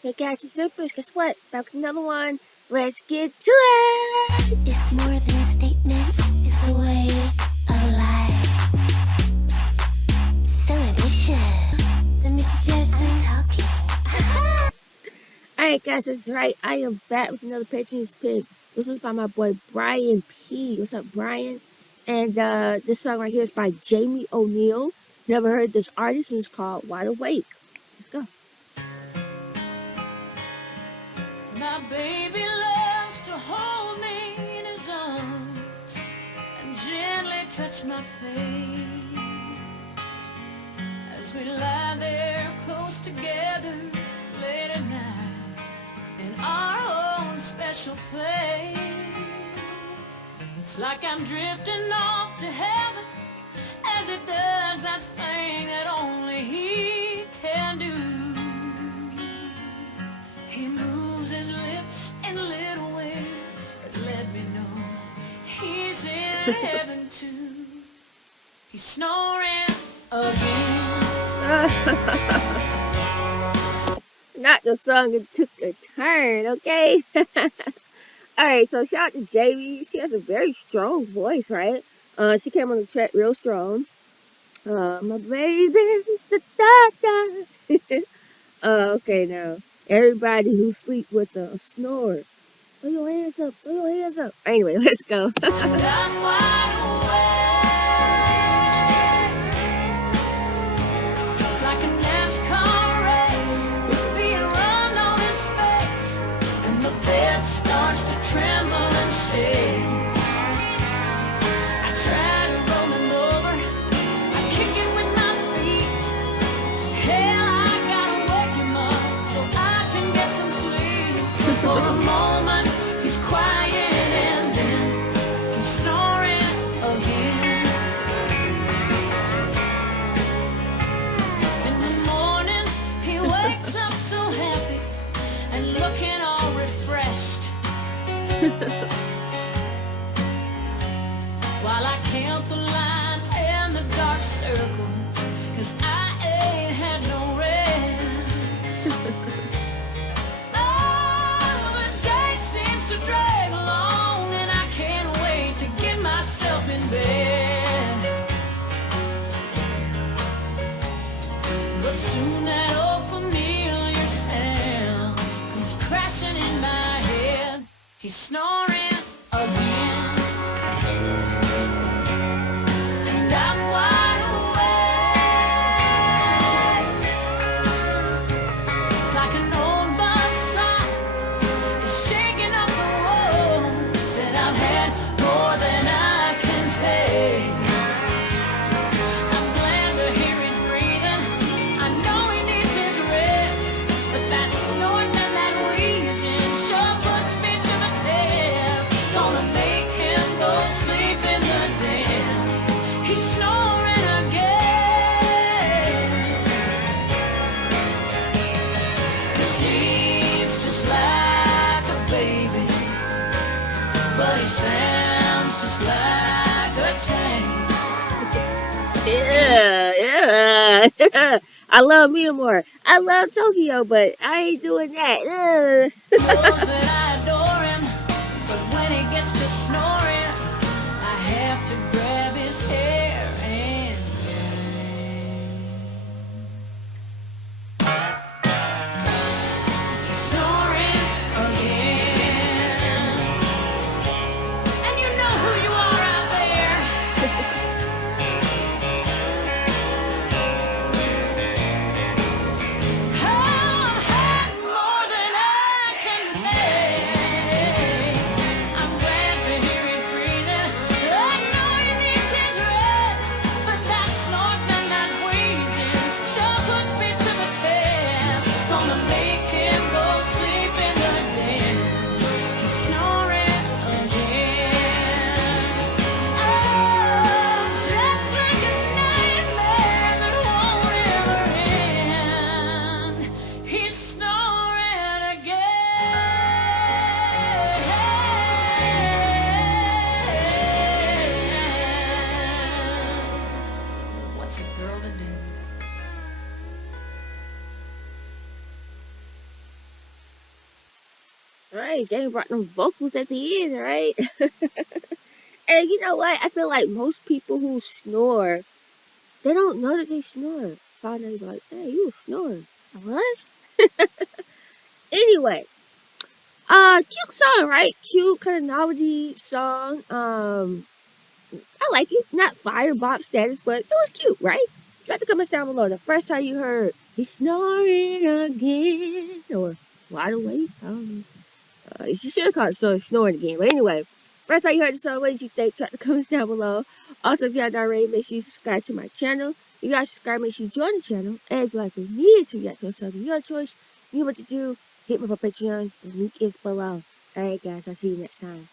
Hey guys, it's Empress. Guess what? Back with another one. Let's get to it! It's more than statements, it's a way of life. Celebration. The Miss Jessie talking. Alright guys, that's right. I am back with another Patreon's Pick. This is by my boy Brian P. What's up, Brian? And this song right here is by Jamie O'Neal. Never heard this artist, and it's called Wide Awake. Let's go. My baby loves to hold me in his arms and gently touch my face as we lie there close together late at night in our own special place. It's like I'm drifting off to heaven as it does that thing that only he can do. He moves his lips in little ways that let me know he's in heaven too. He's snoring again. Not the song, it took a turn, okay? Alright, so shout out to Jamie. She has a very strong voice, right? She came on the track real strong. My baby, okay, now. Everybody who sleep with a snore, throw your hands up, throw your hands up. Anyway, let's go. And I'm wide awake. It's like a NASCAR race being run on his face, and the bed starts to tremble and shake. I try to roll him over, I kick him with my feet. Hell, I gotta wake him up so I can get some sleep. For a moment, he's quiet and then he's snoring again. In the morning, he wakes up so happy and looking all refreshed. While I count the lines and the dark circles, 'cause I ain't had no rest. Oh, the day seems to drag along, and I can't wait to get myself in bed. But soon that old familiar sound comes crashing in my head. He's snoring again. And I'm wide awake. It's like an old bus sign is shaking up the road. Said I've had more than I can take. I'm glad to hear he's breathing. I know he needs his rest, but that snoring and that wheezing sure puts me to the test. Gonna make him go sleep in the den. He's snoring again. He sleeps just like a baby, but he sounds just like a tank. Yeah. I love Myanmar. I love Tokyo, but I ain't doing that. Knows that I adore him, but when he gets to snoring, I have to grab his hair and he's snoring again. And you know who you are out there. I've had more than I can take. I'm glad to hear he's breathing. I know Right, Jamie brought them vocals at the end, right? And you know what? I feel like most people who snore, they don't know that they snore. Find out, like, hey, you snore. What? Anyway, cute song, right? Cute kind of novelty song. I like it. Not fire bop status, but it was cute, right? Drop the comments down below. The first time you heard he's snoring again, or wide awake. I don't know. You should have called it snoring again. But anyway, first time you heard the song, what did you think? Drop the comments down below. Also, if you haven't already, make sure you subscribe to my channel. If you guys subscribe, make sure you join the channel. And if you like what me to react to something your choice, you know what to do. Hit me up on Patreon. The link is below. Alright guys, I'll see you next time.